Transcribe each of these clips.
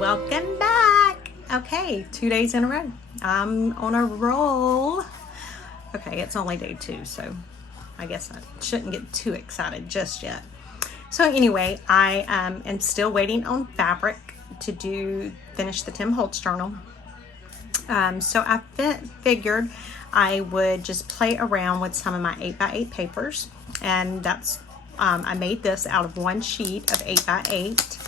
welcome back. Okay, 2 days in a row. I'm on a roll. Okay, it's only day 2, so I guess I shouldn't get too excited just yet. So anyway, I am still waiting on fabric to finish the Tim Holtz journal. So I figured I would just play around with some of my 8x8 papers, and that's I made this out of one sheet of 8x8,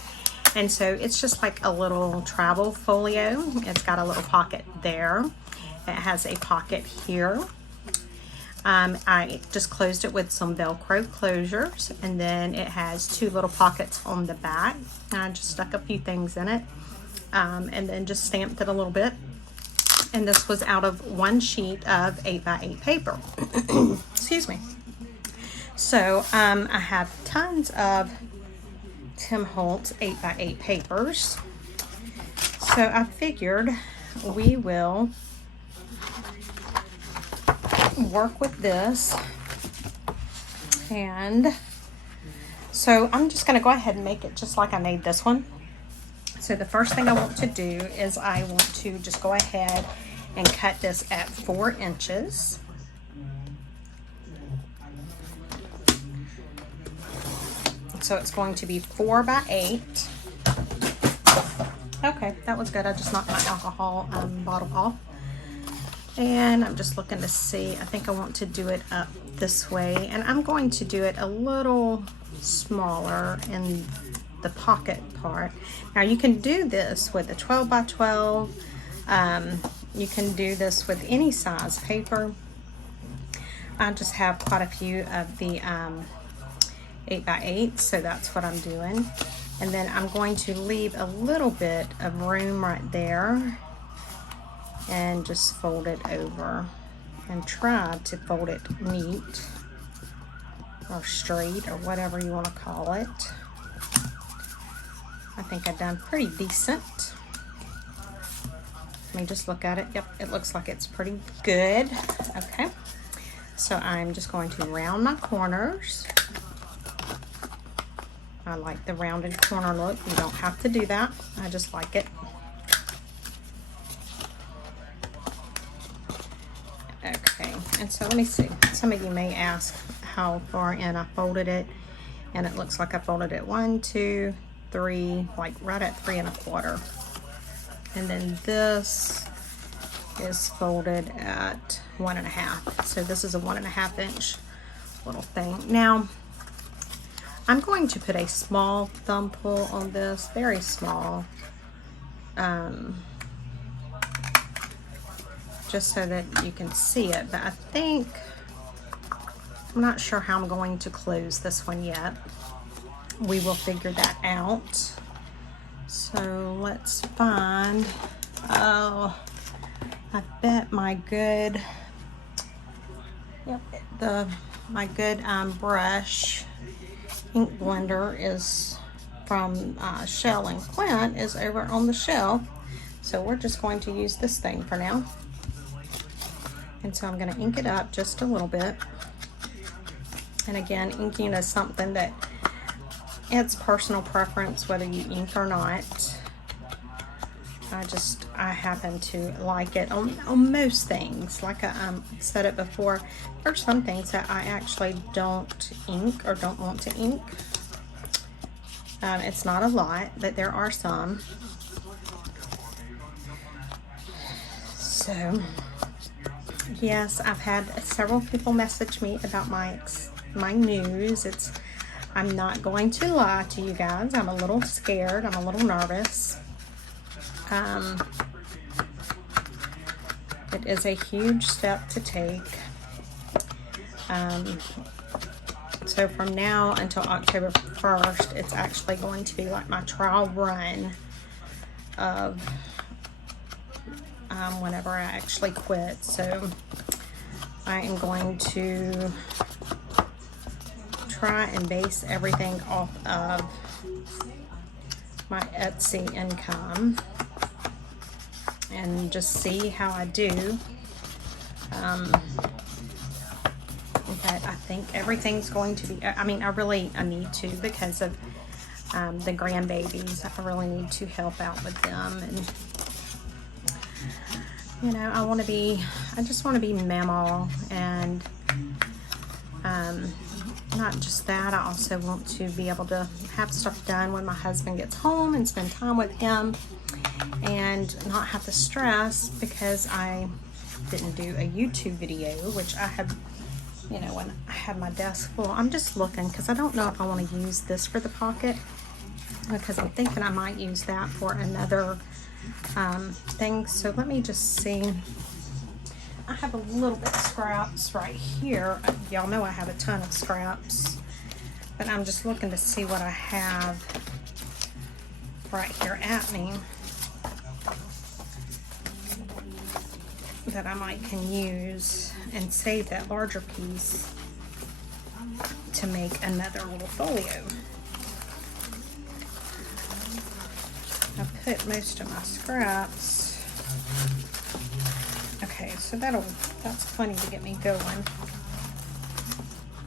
and so it's just like a little travel folio. It's got a little pocket there. It has a pocket here. I just closed it with some Velcro closures, and then it has 2 little pockets on the back. I just stuck a few things in it, and then just stamped it a little bit. And this was out of one sheet of 8x8 paper. Excuse me. So I have tons of Tim Holtz 8x8 papers. So I figured we will work with this. And so I'm just going to go ahead and make it just like I made this one. So the first thing I want to do is I want to just go ahead and cut this at 4 inches. So it's going to be 4x8. Okay, that was good. I just knocked my alcohol bottle off. And I'm just looking to see. I think I want to do it up this way. And I'm going to do it a little smaller in the pocket part. Now you can do this with a 12x12. You can do this with any size paper. I just have quite a few of the 8x8, so that's what I'm doing. And then I'm going to leave a little bit of room right there and just fold it over and try to fold it neat or straight or whatever you want to call it. I think I've done pretty decent. Let me just look at it. Yep, it looks like it's pretty good. Okay, so I'm just going to round my corners. I like the rounded corner look. You don't have to do that. I just like it. Okay, and so let me see. Some of you may ask how far in I folded it, and it looks like I folded it 1, 2, 3, like right at 3 1/4. And then this is folded at 1 1/2. So this is a 1 1/2 inch little thing. Now, I'm going to put a small thumb pull on this, very small, just so that you can see it. But I think, I'm not sure how I'm going to close this one yet. We will figure that out. So let's find, oh, I bet my good, my good brush ink blender is from Chelle and Clint is over on the shelf. So we're just going to use this thing for now. And so I'm going to ink it up just a little bit. And again, inking is something that it's personal preference whether you ink or not. I happen to like it on most things. Like I said it before, there's some things that I actually don't ink or don't want to ink. It's not a lot, but there are some. So yes, I've had several people message me about my news. I'm not going to lie to you guys. I'm a little scared. I'm a little nervous. It is a huge step to take. So from now until October 1st, it's actually going to be like my trial run of whenever I actually quit. So I am going to try and base everything off of my Etsy income and just see how I do. But I think everything's going to be, I need to because of the grandbabies. I really need to help out with them, and you know, I just want to be mammal, and not just that, I also want to be able to have stuff done when my husband gets home and spend time with him, and not have to stress because I didn't do a YouTube video, which I had, you know, when I had my desk full. I'm just looking because I don't know if I want to use this for the pocket, because I'm thinking I might use that for another thing. So let me just see. I have a little bit of scraps right here. Y'all know I have a ton of scraps, but I'm just looking to see what I have right here at me that I might can use and save that larger piece to make another little folio. I put most of my scraps. Okay, so that's plenty to get me going.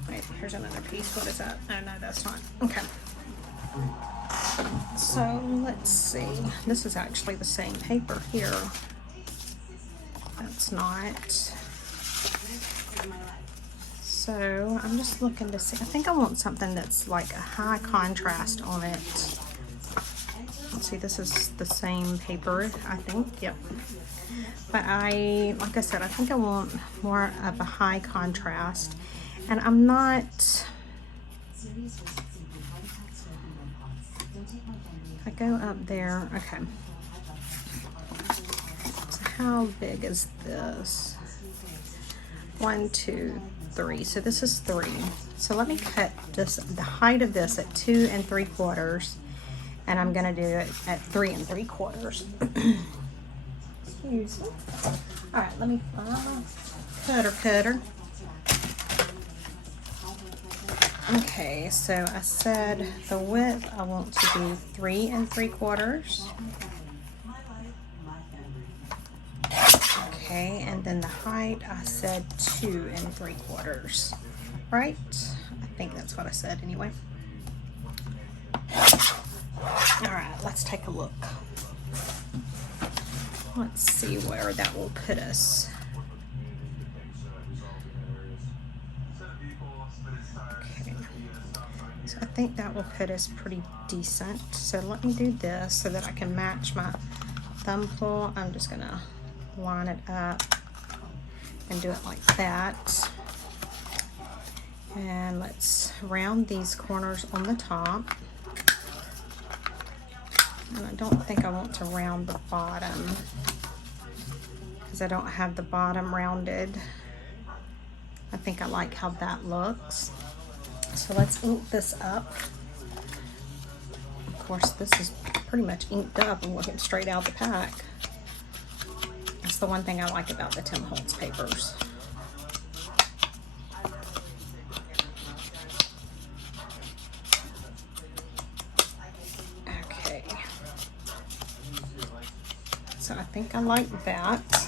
Wait, here's another piece. What is that? Oh no, that's not. Okay. So let's see. This is actually the same paper here. That's not. So I'm just looking to see. I think I want something that's like a high contrast on it. Let's see, this is the same paper, I think. Yep. But like I said, I think I want more of a high contrast. And I'm not, I go up there, okay. So how big is this? 1, 2, 3. So this is 3. So let me cut this, the height of this at 2 3/4, and I'm gonna do it at 3 3/4. Excuse me. All right, let me find my cutter. Okay, so I said the width I want to do 3 3/4. Okay, and then the height I said 2 3/4. Right? I think that's what I said anyway. All right, let's take a look. Let's see where that will put us. Okay, so I think that will put us pretty decent. So let me do this so that I can match my thumb pull. I'm just gonna line it up and do it like that. And let's round these corners on the top. And I don't think I want to round the bottom because I don't have the bottom rounded. I think I like how that looks. So let's ink this up. Of course, this is pretty much inked up and looking straight out the pack. That's the one thing I like about the Tim Holtz papers. So I think I like that.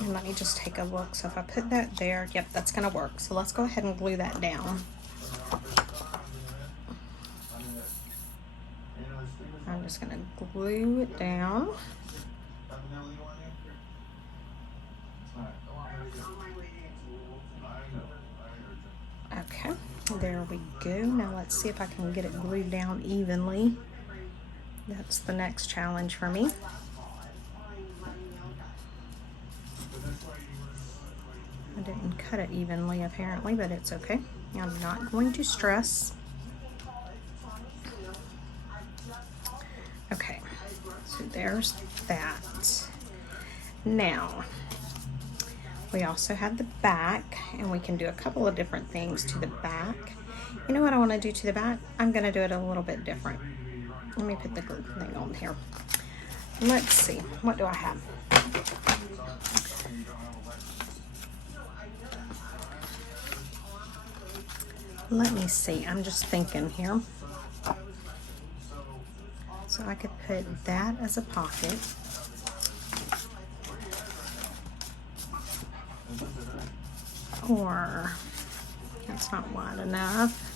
And let me just take a look. So if I put that there, yep, that's gonna work. So let's go ahead and glue that down. I'm just gonna glue it down. Okay, there we go. Now let's see if I can get it glued down evenly. That's the next challenge for me. I didn't cut it evenly apparently, but it's okay. I'm not going to stress. Okay, so there's that. Now, we also have the back, and we can do a couple of different things to the back. You know what I want to do to the back? I'm going to do it a little bit different. Let me put the glue thing on here. Let's see, what do I have? Let me see, I'm just thinking here. So I could put that as a pocket. Or That's not wide enough.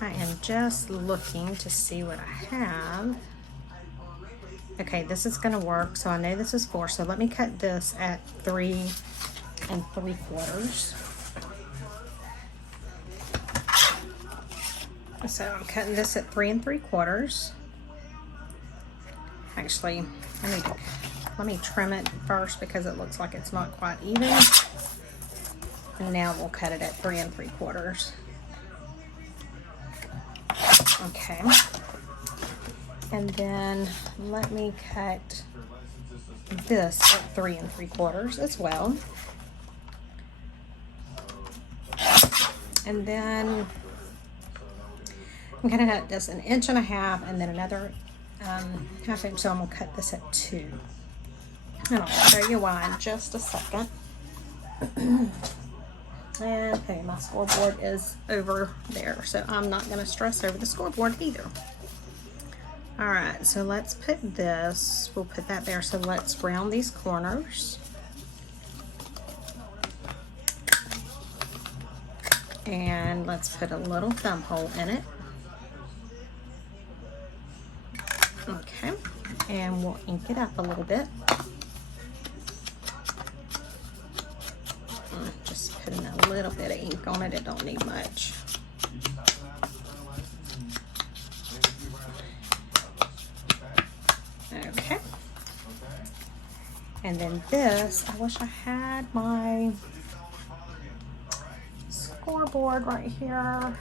I am just looking to see what I have. Okay, this is gonna work. So I know this is 4, so let me cut this at 3 3/4. So I'm cutting this at 3 3/4. Actually, let me trim it first because it looks like it's not quite even. And now we'll cut it at 3 3/4. Okay. And then let me cut this at 3 3/4 as well. And then I'm gonna cut this 1.5 inches and then another 1/2 inch. So I'm gonna cut this at 2. And I'll show you why in just a second. And okay, my scoreboard is over there, so I'm not gonna stress over the scoreboard either. All right, so let's put this, we'll put that there. So let's round these corners. And let's put a little thumb hole in it. Okay, and we'll ink it up a little bit. Just putting a little bit of ink on it, it don't need much. Okay. And then this, I wish I had my scoreboard right here.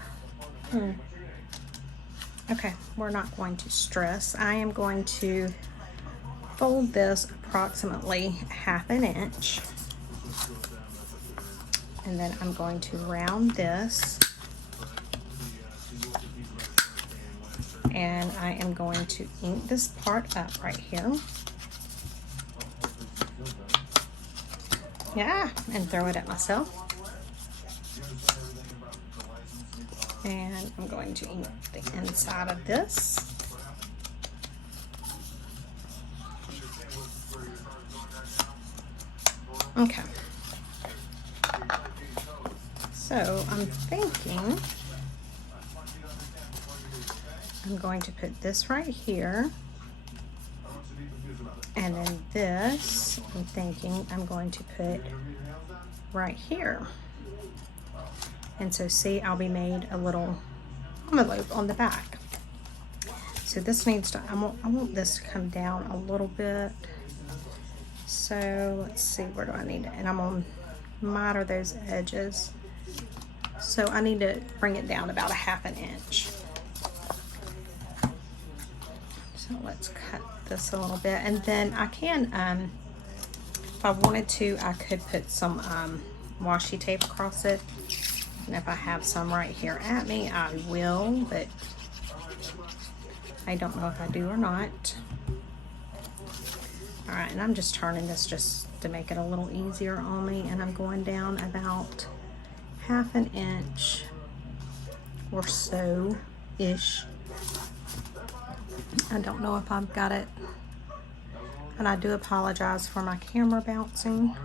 Okay, we're not going to stress. I am going to fold this approximately 1/2 inch. And then I'm going to round this. And I am going to ink this part up right here. Yeah, and throw it at myself. And I'm going to ink the inside of this. Okay. So I'm thinking I'm going to put this right here. And then this, I'm thinking I'm going to put right here. And so see, I'll be made a little envelope on the back. So this needs to, I want this to come down a little bit. So let's see, where do I need it? And I'm gonna miter those edges. So I need to bring it down about 1/2 inch. So let's cut this a little bit. And then I can, if I wanted to, I could put some washi tape across it. And if I have some right here at me, I will, but I don't know if I do or not. All right, and I'm just turning this just to make it a little easier on me, and I'm going down about 1/2 inch or so-ish. I don't know if I've got it, and I do apologize for my camera bouncing.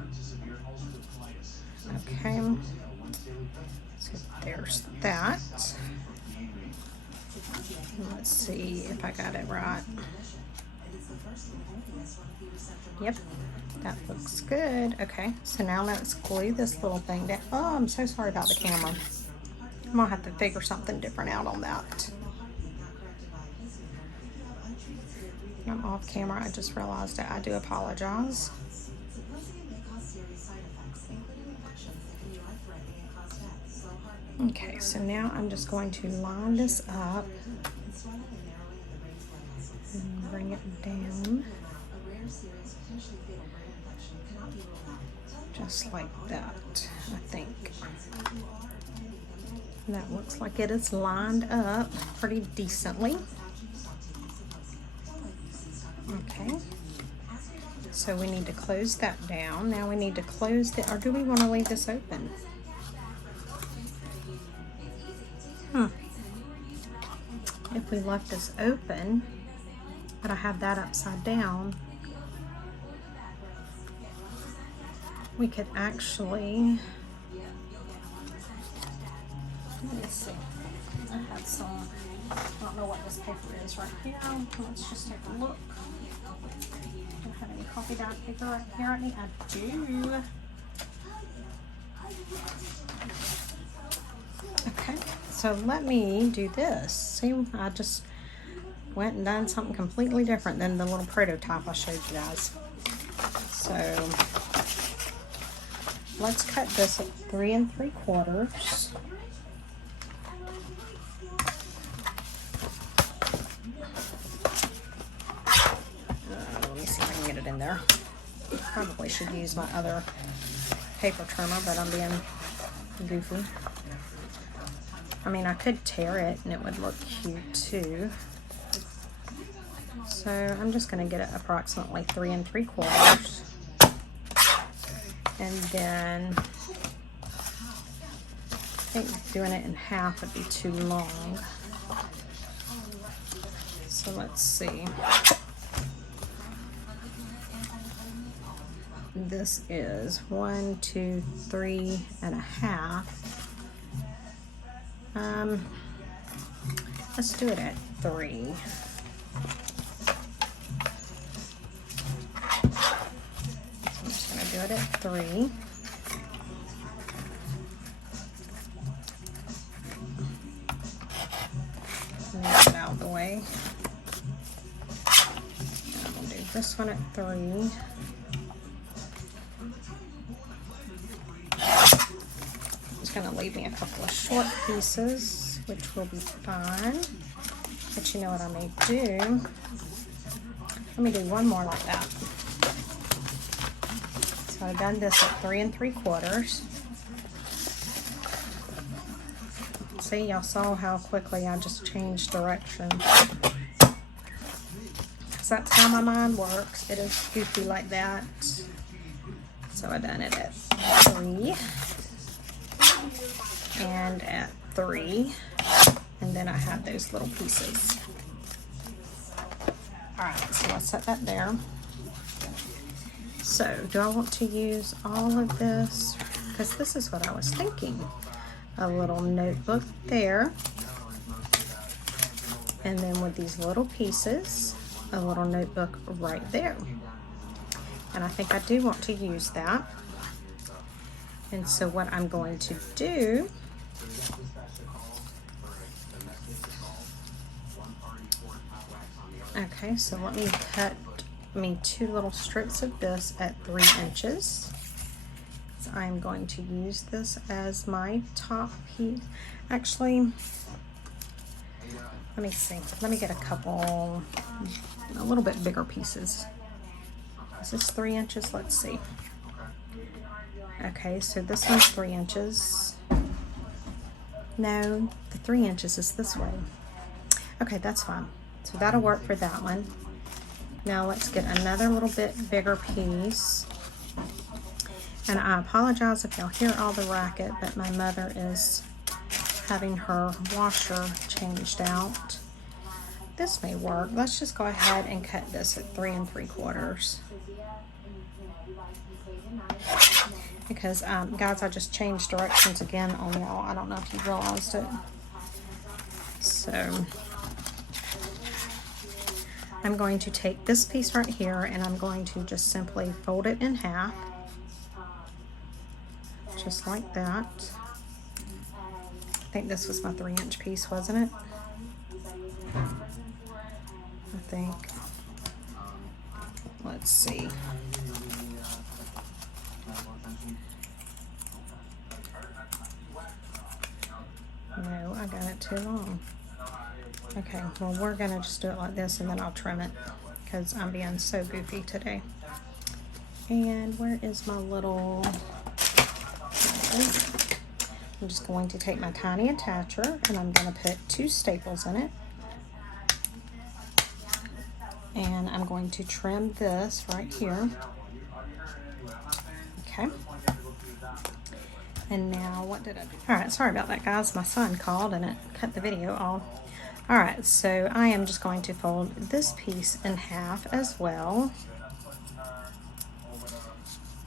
Okay. There's that. Let's see if I got it right. Yep, that looks good. Okay, so now let's glue this little thing down. Oh, I'm so sorry about the camera. I'm gonna have to figure something different out on that. I'm off camera. I just realized that. I do apologize. Okay, so now I'm just going to line this up and bring it down just like that. I think that looks like it is lined up pretty decently. Okay, so we need to close that down. Now we need to close the, or do we want to leave this open? If we left this open, but I have that upside down, we could actually Let me see. I had some, I don't know what this paper is right here. Let's just take a look. Do I have any coffee dyed paper right here? I do. Okay, so let me do this. See, I just went and done something completely different than the little prototype I showed you guys. So let's cut this at 3 3/4. Let me see if I can get it in there. Probably should use my other paper trimmer, but I'm being goofy. I mean, I could tear it and it would look cute too. So I'm just going to get it approximately 3 3/4. And then I think doing it in half would be too long. So let's see. This is 1, 2, 3 1/2. Let's do it at 3. So I'm just going to do it at 3. Move it out of the way. And we'll do this one at 3. Going to leave me a couple of short pieces, which will be fine. But you know what I may do? Let me do one more like that. So I've done this at 3 3/4. See, y'all saw how quickly I just changed direction. Because that's how my mind works. It is goofy like that. So I done it at 3. And at 3, and then I have those little pieces. Alright, so I'll set that there. So, do I want to use all of this? Because this is what I was thinking. A little notebook there. And then with these little pieces, a little notebook right there. And I think I do want to use that. And so what I'm going to do okay, so let me cut me 2 little strips of this at 3 inches. So I'm going to use this as my top piece. Actually, let me see. Let me get a little bit bigger pieces. Is this 3 inches? Let's see. Okay, so this one's 3 inches. No, the 3 inches is this way. Okay, that's fine. So that'll work for that one. Now let's get another little bit bigger piece. And I apologize if y'all hear all the racket, but my mother is having her washer changed out. This may work. Let's just go ahead and cut this at 3 3/4. Because, guys, I just changed directions again on y'all. I don't know if you realized it. So, I'm going to take this piece right here and I'm going to just simply fold it in half. Just like that. I think this was my 3 inch piece, wasn't it? I think. Let's see. No, I got it too long. Okay, well, we're gonna just do it like this and then I'll trim it because I'm being so goofy today. And where is my little... I'm just going to take my tiny attacher and I'm going to put 2 staples in it. And I'm going to trim this right here. Okay. And now, what did I do? Alright, sorry about that, guys. My son called and it cut the video off. Alright, so I am just going to fold this piece in half as well.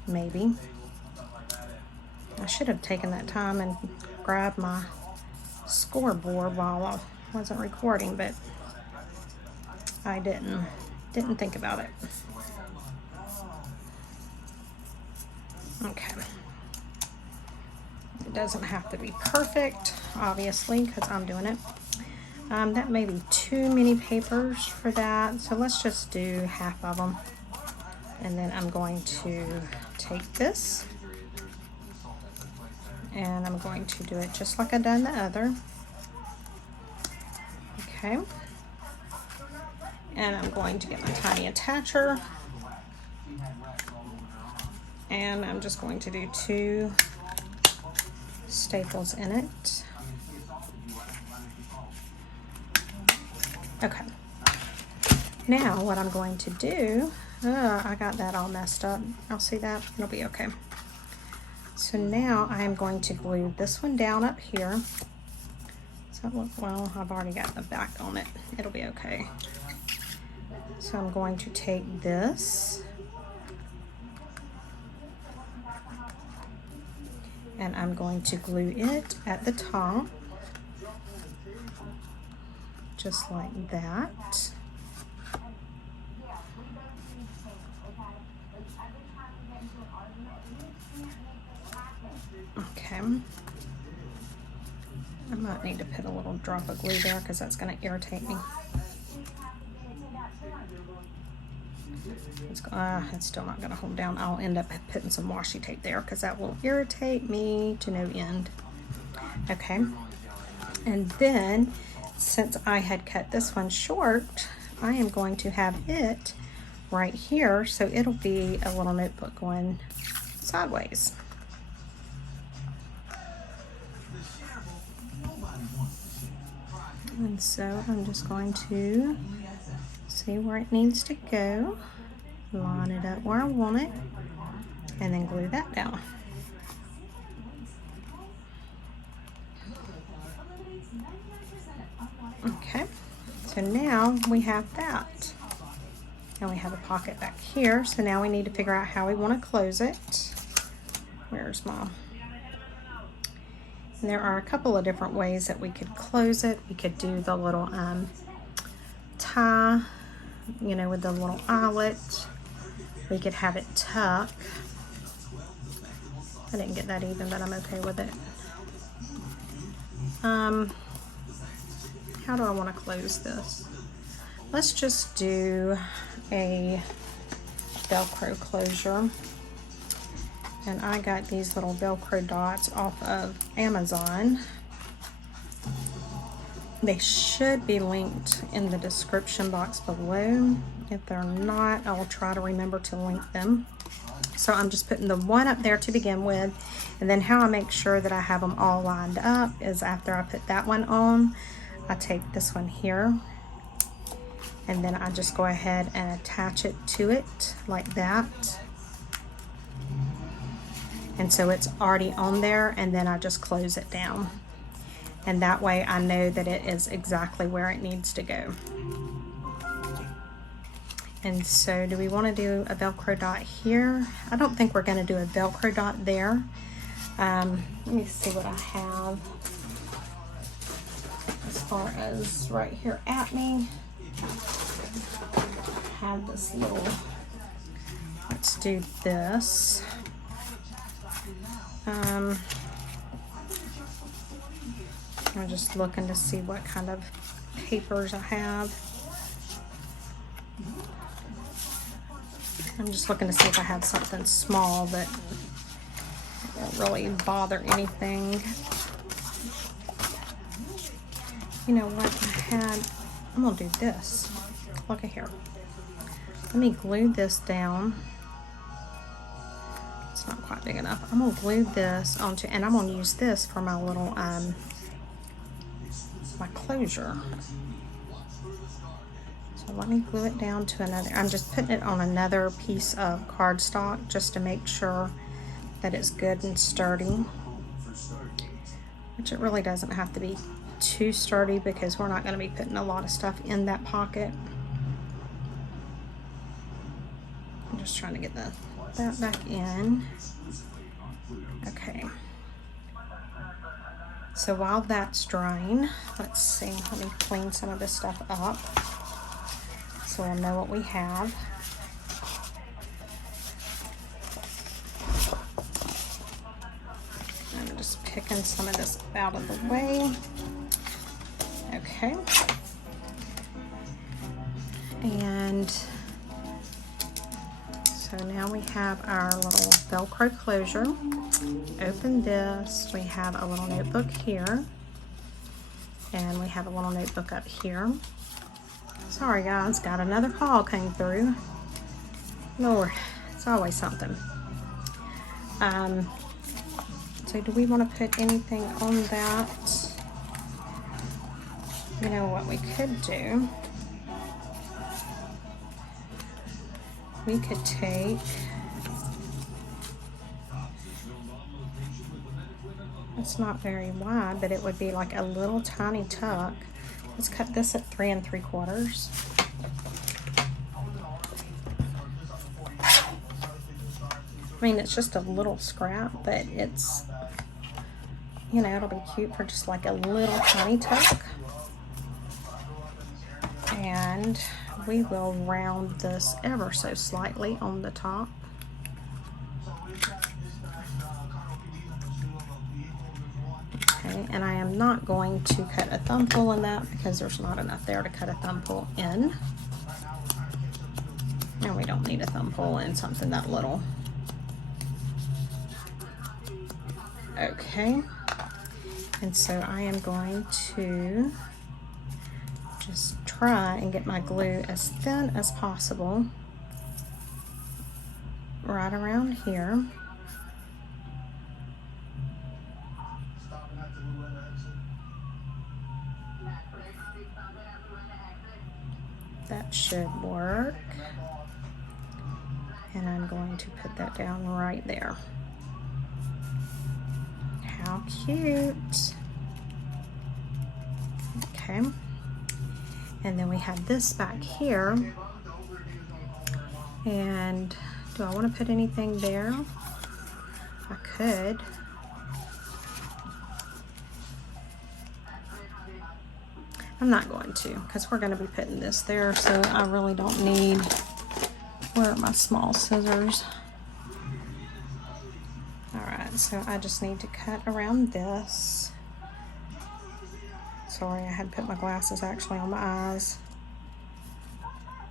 Maybe. I should have taken that time and grabbed my scoreboard while I wasn't recording, but I didn't think about it. Okay. It doesn't have to be perfect, obviously, because I'm doing it. That may be too many papers for that, so let's just do half of them. And then I'm going to take this, and I'm going to do it just like I done the other. Okay. And I'm going to get my tiny attacher, and I'm just going to do 2 staples in it. Okay. Now what I'm going to do, I got that all messed up. I'll see that, it'll be okay. So now I am going to glue this one down up here. Does that look, well, I've already got the back on it. It'll be okay. So I'm going to take this and I'm going to glue it at the top, just like that. Okay. I might need to put a little drop of glue there because that's going to irritate me. It's still not going to hold down. I'll end up putting some washi tape there because that will irritate me to no end. Okay. And then, since I had cut this one short, I am going to have it right here, so it'll be a little notebook going sideways. And so I'm just going to see where it needs to go, line it up where I want it, and then glue that down. Okay, so now we have that. And we have a pocket back here, so now we need to figure out how we want to close it. Where's Mom? And there are a couple of different ways that we could close it. We could do the little tie, you know, with the little eyelet. We could have it tuck. I didn't get that even, but I'm okay with it. How do I want to close this? Let's just do a Velcro closure. And I got these little Velcro dots off of Amazon. They should be linked in the description box below. If they're not, I'll try to remember to link them. So I'm just putting the one up there to begin with. And then how I make sure that I have them all lined up is after I put that one on, I take this one here. And then I just go ahead and attach it to it like that. And so it's already on there, and then I just close it down. And that way I know that it is exactly where it needs to go. And so do we want to do a Velcro dot here? I don't think we're going to do a Velcro dot there. Let me see what I have as far as right here at me. I have this little, let's do this. I'm just looking to see what kind of papers I have. I'm just looking to see if I have something small that won't really bother anything. You know what? I'm gonna do this. Look at here. Let me glue this down. It's not quite big enough. I'm gonna glue this onto, and I'm gonna use this for my little my closure. So let me glue it down to another. I'm just putting it on another piece of cardstock just to make sure that it's good and sturdy. Which it really doesn't have to be too sturdy because we're not going to be putting a lot of stuff in that pocket. I'm just trying to get that back in. Okay. So while that's drying, let's see, let me clean some of this stuff up so we'll know what we have. I'm just picking some of this out of the way. Okay. And so now we have our little Velcro closure. Open this. We have a little notebook here. And we have a little notebook up here. Sorry guys, got another call came through. Lord, it's always something. So do we want to put anything on that? You know what we could do? We could take it's not very wide, but it would be like a little tiny tuck. Let's cut this at 3 3/4. I mean, it's just a little scrap, but it's, you know, it'll be cute for just like a little tiny tuck. And we will round this ever so slightly on the top. Okay, and I am not going to cut a thumbful in that because there's not enough there to cut a thumbful in. And we don't need a thumbful in something that little. Okay, and so I am going to just try and get my glue as thin as possible right around here. That should work. And I'm going to put that down right there. How cute. Okay. And then we have this back here. And do I want to put anything there? I could. I'm not going to, because we're going to be putting this there, so I really don't need, where are my small scissors? Alright, so I just need to cut around this. Sorry, I had to put my glasses actually on my eyes.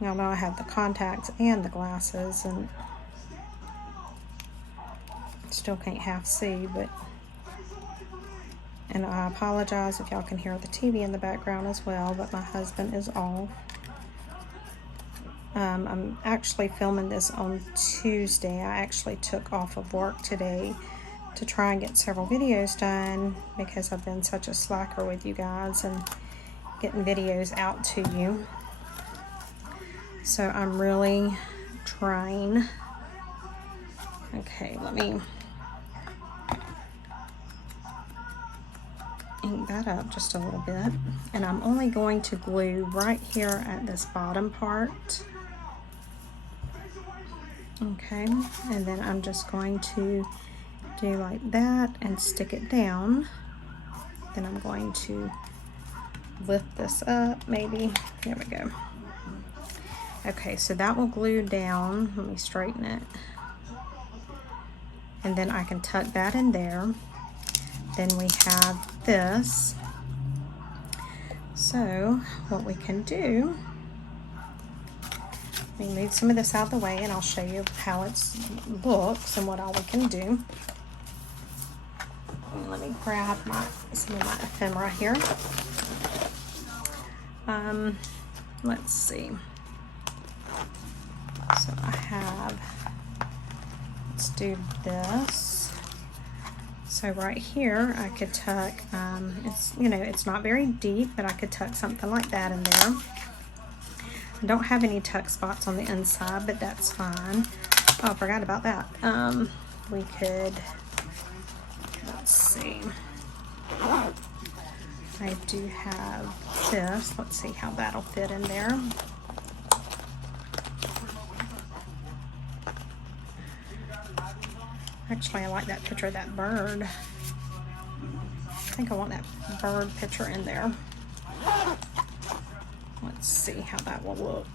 Y'all know I have the contacts and the glasses, and still can't half see, but, and I apologize if y'all can hear the TV in the background as well, but my husband is off. I'm actually filming this on Tuesday. I actually took off of work today to try and get several videos done because I've been such a slacker with you guys and getting videos out to you. So I'm really trying. Okay, let me ink that up just a little bit. And I'm only going to glue right here at this bottom part. Okay, and then I'm just going to do like that and stick it down. Then I'm going to lift this up maybe. There we go. Okay, so that will glue down. Let me straighten it. And then I can tuck that in there. Then we have this. So what we can do, we move some of this out of the way and I'll show you how it looks and what all we can do. And let me grab some of my ephemera here. Let's see. So I have, let's do this. So right here I could tuck, it's, you know, it's not very deep, but I could tuck something like that in there. I don't have any tuck spots on the inside, but that's fine. Oh, I forgot about that. We could, let's see. I do have this. Let's see how that'll fit in there. Actually, I like that picture of that bird. think I want that bird picture in there. Let's see how that will look.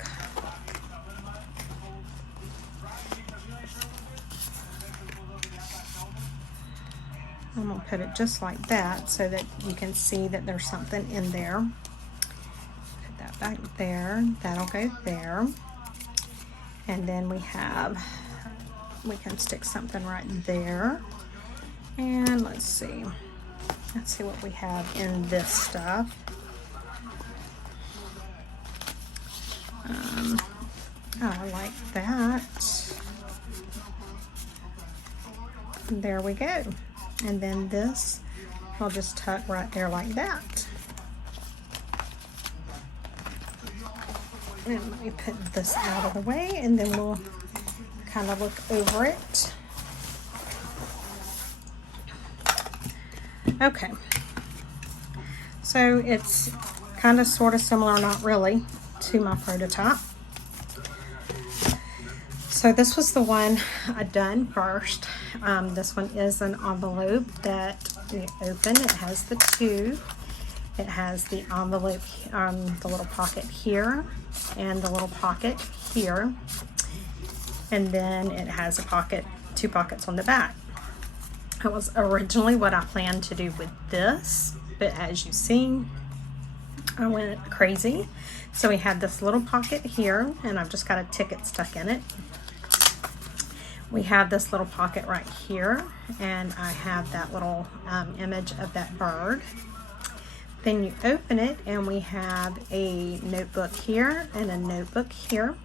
I'm going to put it just like that so that you can see that there's something in there. Put that back there. That'll go there. And then we can stick something right there. And let's see what we have in this stuff. I like that. There we go. And then this, I'll just tuck right there like that. And let me put this out of the way, and then we'll kind of look over it. Okay. So it's kind of sort of similar, not really, to my prototype. So this was the one I done first. This one is an envelope that you open. It has the tube. It has the envelope, the little pocket here, and the little pocket here. And then it has a pocket, 2 pockets on the back. That was originally what I planned to do with this, but as you've seen, I went crazy. So we had this little pocket here, and I've just got a ticket stuck in it. We have this little pocket right here, and I have that little image of that bird. Then you open it, and we have a notebook here and a notebook here.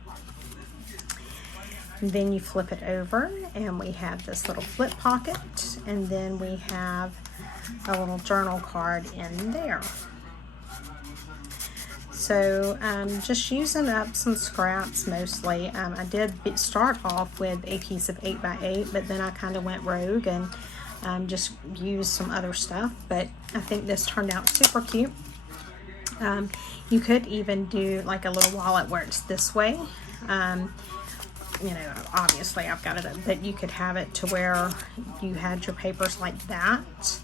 And then you flip it over, and we have this little flip pocket, and then we have a little journal card in there. So just using up some scraps mostly. I did start off with a piece of 8x8, but then I kind of went rogue and just used some other stuff. But I think this turned out super cute. You could even do like a little wallet where it's this way. You know, obviously I've got it, but you could have it to where you had your papers like that,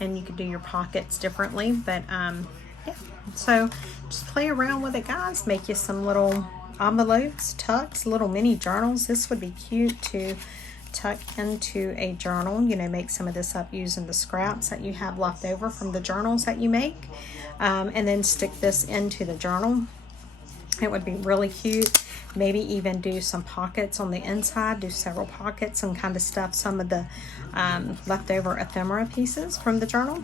and you could do your pockets differently. But yeah, so just play around with it, guys. Make you some little envelopes, tucks, little mini journals. This would be cute to tuck into a journal. You know, make some of this up using the scraps that you have left over from the journals that you make, and then stick this into the journal. It would be really cute. Maybe even do some pockets on the inside, do several pockets, and kind of stuff some of the leftover ephemera pieces from the journal.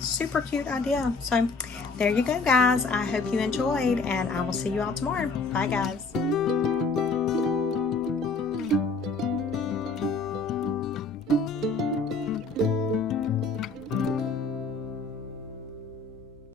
Super cute idea. So there you go, guys. I hope you enjoyed, and I will see you all tomorrow. Bye, guys.